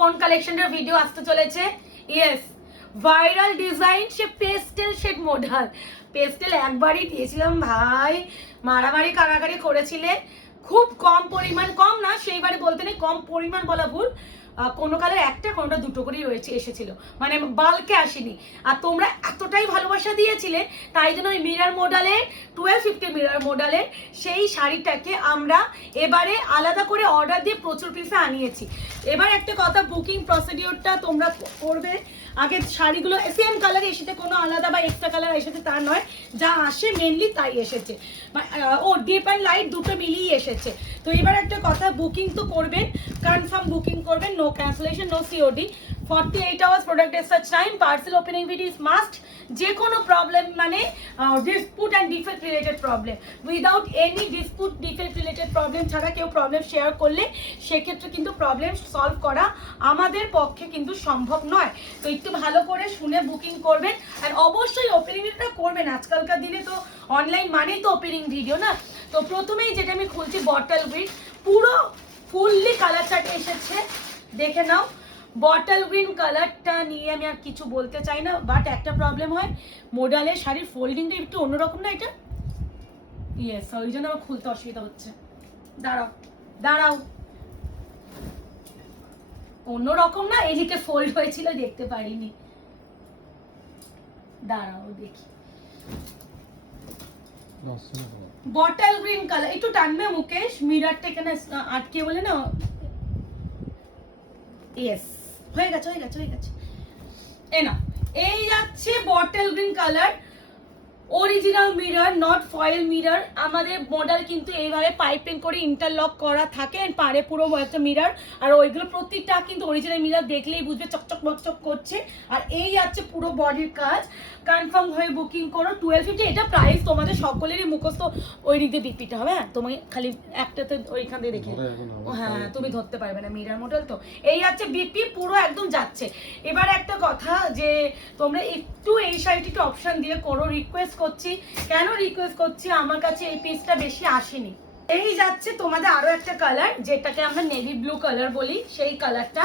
কোন কালেকশনের ভিডিও আসতে চলেছে। ইয়েস, ভাইরাল ডিজাইন, সে পেস্টেল শেড মডেল। পেস্টেল একবারই দিয়েছিলাম ভাই, মারামারি কারাগারি করেছিলে। খুব কম পরিমাণ, কম না সেইবারে বলতে নেই, কম পরিমাণ বলা ভুল, কোনো কালার একটা কোনোটা দুটো করেই রয়েছে এসেছিল, মানে বাল্কে আসেনি। আর তোমরা এতটাই ভালোবাসা দিয়েছিলে তাই জন্য ওই মিরার মডেলে 1250 মিরার মডেলে সেই শাড়িটাকে আমরা এবারে আলাদা করে অর্ডার দিয়ে প্রচুর পিসে আনিয়েছি। এবার একটা কথা, বুকিং প্রসিডিওরটা তোমরা করবে। আগে শাড়িগুলো সেম কালারে এসেছে, কোনো আলাদা বা এক্সট্রা কালার এসেছে তা নয়, যা আসে মেনলি তাই এসেছে। ও ডিপ অ্যান্ড লাইট দুটো মিলিয়ে এসেছে। তো এবার একটা কথা, বুকিং তো করবেন, কনফার্ম বুকিং করবেন, no cancellation, no COD, 48 hours product dispatch time, parcel opening video is must. যে কোনো প্রবলেম মানে dispute and defect related problem, without any dispute defect related problem ছাড়া কেউ প্রবলেম শেয়ার করলে সেক্ষেত্রে কিন্তু প্রবলেম সলভ করা আমাদের পক্ষে কিন্তু সম্ভব নয়। তো একটু ভালো করে শুনে বুকিং করবেন, আর অবশ্যই ওপেনিং ভিডিওটা করবেন। আজকালকার দিনে তো অনলাইন মানেই তো ওপেনিং ভিডিও না। তো প্রথমেই যেটা আমি খুলছি, বটল গ্রিন, পুরো ফুললি কালার চার্ট এসেছে, দেখে নাও। বটল গ্রিন কালারটা নিয়ে আমি আর কিছু বলতে চাই না, বাট একটা প্রবলেম হয়, মোডালের শাড়ির ফোল্ডিংটা একটু অন্যরকম না এটা। ইয়েস, ওই জন্য আমার খুলতে অসুবিধা হচ্ছে। দাঁড়াও দাঁড়াও, অন্যরকম না, এদিকে ফোল্ড হয়েছিল দেখতে পারিনি, দাঁড়াও দেখি। বটল গ্রিন কালার, একটু টানবে মুকেশ, মিরারটা এখানে আটকে বলে না। ইয়েস, হয়ে গেছে হয়ে গেছে হয়ে গেছে। না, এই যাচ্ছে bottle green colour, original mirror, not foil mirror. আমাদের মডেল কিন্তু এইভাবে পাইপিং করে ইন্টারলক করা থাকে, পারে পুরো একটা মিরর, আর ওইগুলো প্রত্যেকটা কিন্তু অরিজিনাল মিরর, দেখলেই বুঝবে চকচক বকচক করছে। আর এই যাচ্ছে পুরো বডির কাজ। কনফার্ম হয়ে বুকিং করো। 1250 এটা প্রাইস তোমাদের সকলেরই মুখস্থ, ওই দিক দিয়ে বিপিটা হবে। হ্যাঁ, তোমাকে খালি একটাতে ওইখান দিয়ে দেখে, হ্যাঁ তুমি ধরতে পারবে না, মিরর মডেল তো। এই যাচ্ছে বিপি, পুরো একদম যাচ্ছে। এবার একটা কথা, যে তোমরা একটু এই শাড়িটি একটু অপশন দিয়ে করো, রিকোয়েস্ট করছি। কেন রিকোয়েস্ট করছি, আমার কাছে এই পিসটা বেশি আসেনি। এই যাচ্ছে তোমাদের আরো একটা কালার, যেটাকে আমরা নেভি ব্লু কালার বলি, সেই কালারটা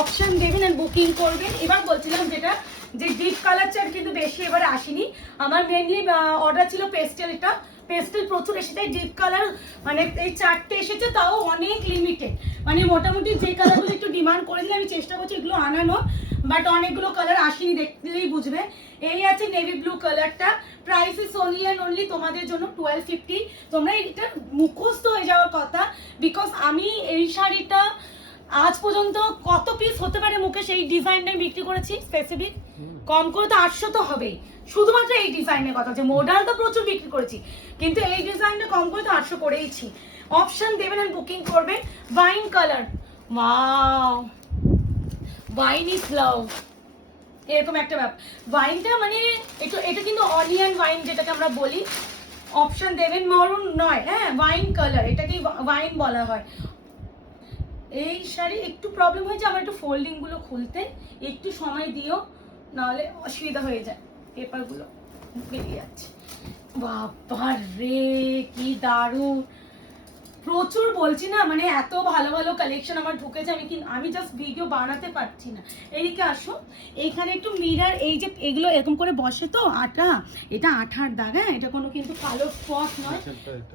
অপশন দেবেন আর বুকিং করবেন। এবার বলছিলাম যেটা, যে ডিপ কালার চার্ট কিন্তু বেশি এবারে আসেনি। আমার মেনলি অর্ডার ছিল পেস্টেলটা, পেস্টেল প্রচুর এসেছে, ডিপ কালার মানে এই চারটে এসেছে, তাও অনেক লিমিটেড। মানে মোটামুটি যে কালারগুলো একটু ডিমান্ড করেছিল আমি চেষ্টা করছি এগুলো আনানো, বাট অনেকগুলো কালার আসেনি, দেখলেই বুঝবে। এই আছে নেভি ব্লু কালারটা, price is only and only তোমাদের জন্য 1250। তোমরা এটা মুখস্থ হয়ে যাওয়ার কথা, বিকজ আমি এই শাড়িটা আজ পর্যন্ত কত পিস হতে পারে মুকেশ এই ডিজাইনটা বিক্রি করেছি স্পেসিফিক, কম করে তো 800 তো হবেই, শুধুমাত্র এই ডিজাইনের কথা। যে মডেল তো প্রচুর বিক্রি করেছি, কিন্তু এই ডিজাইনটা কম করে তো 800 করেইছি। অপশন দেবেন আর বুকিং করবেন। Wine colour, wow, wine is love, এরকম একটা ব্যাপার। ওয়াইনটা মানে একটু, এটা কিন্তু অনিয়ন ওয়াইন যেটাকে আমরা বলি। অপশন দেবেন, মরুন নয়, হ্যাঁ ওয়াইন কালার, এটাকে ওয়াইন বলা হয়। এই শাড়ি একটু প্রবলেম হয়েছে আমার, একটু ফোল্ডিং গুলো খুলতে একটু সময় দিও, নাহলে অসুবিধা হয়ে যায়, পেপারগুলো বেরিয়ে যাচ্ছে। বাবা রে, কি দারুণ, প্রচুর বলছি না, মানে এত ভালো ভালো কালেকশন আমার ঢুকেছে, আমি জাস্ট ভিডিও বানাতে পারছি না। এদিকে আসো, এইখানে একটু মিরার, এই যে এগুলো এরকম করে বসে তো আঠা, এটা আঠার দাগ, হ্যাঁ এটা কোনো কিন্তু কালো স্পট নয়।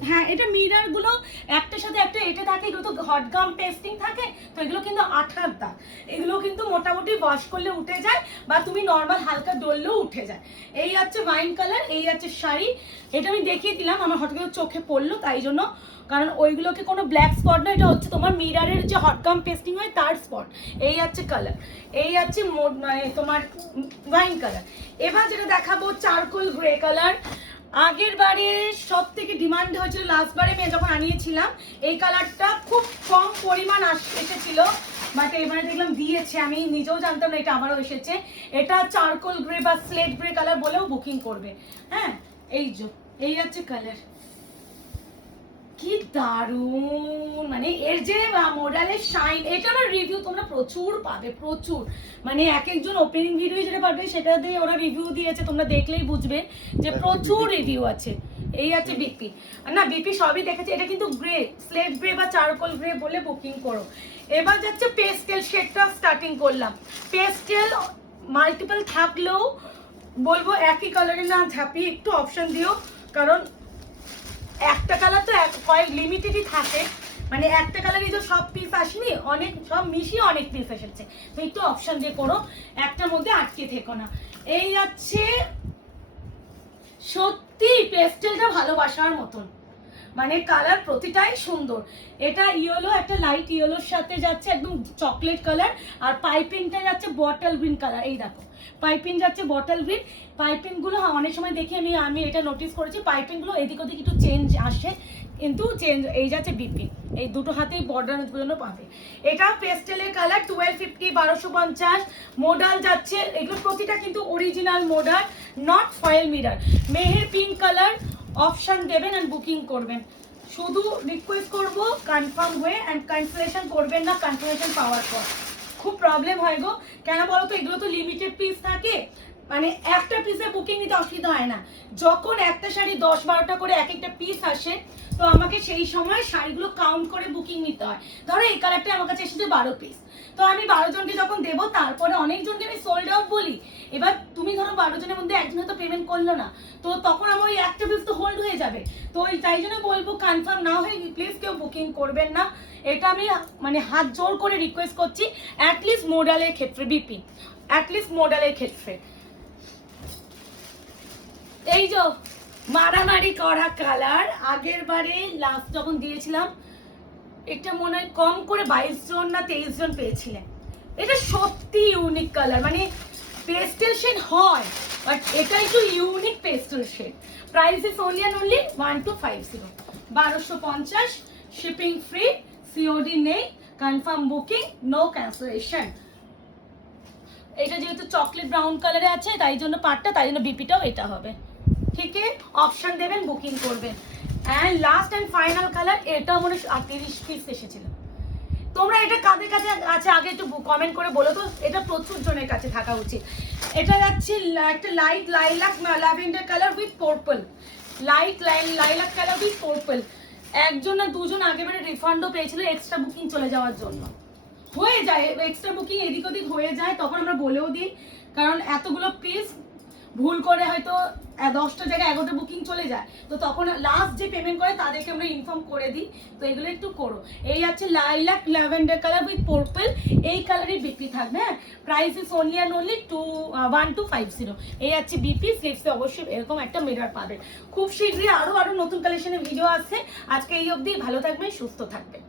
হ্যাঁ, এটা মিরার গুলো একটার সাথে একটা এটা থাকে, এগুলো তো হট গাম পেস্টিং থাকে, তো এগুলো কিন্তু আঠার দাগ। এগুলো কিন্তু মোটামুটি ওয়াশ করলে উঠে যায়, বা তুমি নর্মাল হালকা ডললেও উঠে যায়। এই আছে ওয়াইন কালার, এই আছে শাড়ি। এটা আমি দেখিয়ে দিলাম, আমার হঠাৎ করে চোখে পড়লো তাই জন্য, কারণ ওইগুলোকে কোনো ব্ল্যাক স্পট না, এটা হচ্ছে তোমার মিরারের যে হটগাম পেস্টিং হয় তার স্পট। এই আছে কালার, এই আছে মানে তোমার ওয়াইন কালার। এবার যেটা দেখাবো, চারকোল গ্রে কালার। আগের বারে সব থেকে ডিমান্ড হয়েছিল, লাস্ট বারে আমি যখন আনিয়েছিলাম এই কালারটা খুব কম পরিমাণ এসেছিল, বাট এবারে দেখলাম দিয়েছে, আমি নিজেও জানতাম না এটা আমারও এসেছে। এটা চারকোল গ্রে বা স্লেট গ্রে কালার বলেও বুকিং করবে। হ্যাঁ, এই আছে কালার, কি দারুন, মানে এর যে মডেলের শাইন, এটার রিভিউ তোমরা প্রচুর পাবে, প্রচুর। মানে এক একজন ওপেনিং ভিডিও যেটা পাবে সেটা দিয়ে ওরা রিভিউ দিয়েছে, তোমরা দেখলেই বুঝবে যে প্রচুর রিভিউ আছে। এই আছে বিপি, না বিপি সবই দেখেছি। এটা কিন্তু গ্রে, স্লেট গ্রে বা চারকোল গ্রে বলে বুকিং করো। এবার যাচ্ছে পেস্টেল শেডটা স্টার্ট স্টার্টিং করলাম। পেস্টেল মাল্টিপল থাকলেও বলবো একই কালারে না ঝাঁপিয়ে একটু অপশন দিও, কারণ একটা কালার তো কয়েক লিমিটেডই থাকে, মানে একটা কালারই তো সব পিস আসেনি, অনেক সব মিশিয়ে অনেক পিস এসেছে, তো একটু অপশন দিয়ে করো, একটার মধ্যে আটকে থেকো না। এই যাচ্ছে সত্যি পেস্টেলটা ভালোবাসার মতন, মানে কালার প্রতিটাই সুন্দর। এটা ইয়েলো, একটা লাইট ইয়েলোর সাথে যাচ্ছে একদম চকলেট কালার, আর পাইপিংটা যাচ্ছে বটল গ্রিন কালার। এই দেখো পাইপিং যাচ্ছে বটল গ্রিন। পাইপিং গুলো অনেক সময় দেখি আমি এটা নোটিস করেছি, পাইপিং গুলো এদিক ওদিক একটু চেঞ্জ আসে, কিন্তু চেঞ্জ এই যাচ্ছে বিপি, এই দুটো হাতেই বর্ডার জন্য পাবে। এটা পেস্টেলের কালার 1250, 1250 মোডাল যাচ্ছে, এগুলো প্রতিটা কিন্তু original modal, not foil mirror. Meher pink colour, option দেবেন এন্ড বুকিং করবেন। শুধু রিকোয়েস্ট করব কনফার্ম হয়ে, এন্ড ক্যান্সেলেশন করবেন না কনফার্মেশন পাওয়ার পর, খুব প্রবলেম হয় গো। কেন বলো তো, এগুলো তো লিমিটেড পিস থাকে, মানে একটা পিসে বুকিং নিতে অসুবিধা হয় না। যখন একটা শাড়ি 10-12টা করে এক একটা পিস আসে, তো আমাকে সেই সময় শাড়িগুলো কাউন্ট করে বুকিং নিতে হয়। ধরো এই কালারটা আমার কাছে এসেছে 12 পিস, তো আমি 12 জনকে যখন দেবো, তারপরে অনেকজনকে আমি সোল্ড আউট বলি। এবার তুমি ধরো 12 জনের মধ্যে একজন হয়তো পেমেন্ট করলো না, তো তখন আমার ওই একটা পিস তো হোল্ড হয়ে যাবে। তো তাই জন্য বলবো কনফার্ম না হয়ে প্লিজ কেউ বুকিং করবেন না, এটা আমি মানে হাত জোর করে রিকোয়েস্ট করছি, অ্যাটলিস্ট মোডালের ক্ষেত্রে, বিপি অ্যাটলিস্ট মোডালের ক্ষেত্রে। এই যে মারামারি করা কালার, আগের বারে লাস্ট যখন দিয়েছিলাম, এটা মনে হয় কম করে 22 জন না 23 জন পেয়েছিলেন। এটা সত্যি ইউনিক কালার, মানে পেস্টেল শেড হয়, বাট এটা একটু unique pastel shade. Price is only and only 1250, 1250, shipping free, COD নেই, কনফার্ম বুকিং, নো ক্যান্সেলেশন। এটা যেহেতু চকলেট ব্রাউন কালারে আছে, তাই জন্য পার্টটা, তাই জন্য বিপিটাও এটা হবে। ঠিক আছে, অপশন দেবেন, বুকিং করবেন। And last and final colour, এটাও মনে হয় 30 পিস এসেছিল। তোমরা এটা কাদের কাছে আছে আগে একটু কমেন্ট করে বলো তো, এটা প্রচুর জনের কাছে থাকা উচিত। এটা যাচ্ছে একটা light lilac lavender colour with purple, light lilac colour with purple. একজন না দুজন আগেবারে রিফান্ডও পেয়েছিল এক্সট্রা বুকিং চলে যাওয়ার জন্য। হয়ে যায় এক্সট্রা বুকিং, এদিক ওদিক হয়ে যায়, তখন আমরা বলেও দিই, কারণ এতগুলো পিস ভুল করে হয়তো 10টা জায়গায় 11টা বুকিং চলে যায়, তো তখন লাস্ট যে পেমেন্ট করে তাদেরকে আমরা ইনফর্ম করে দিই, তো এগুলো একটু করো। এই আছে lilac lavender colour with purple, এই কালারই বিপি থাকবে। হ্যাঁ, price is only and only 1250। এই আছে বিপি, স্লিভসে অবশ্যই এরকম একটা মিরর পাবে। খুব শীঘ্রই আরো নতুন কালেকশনের ভিডিও আসছে। আজকে এই অবধি, ভালো থাকবেন, সুস্থ থাকবেন।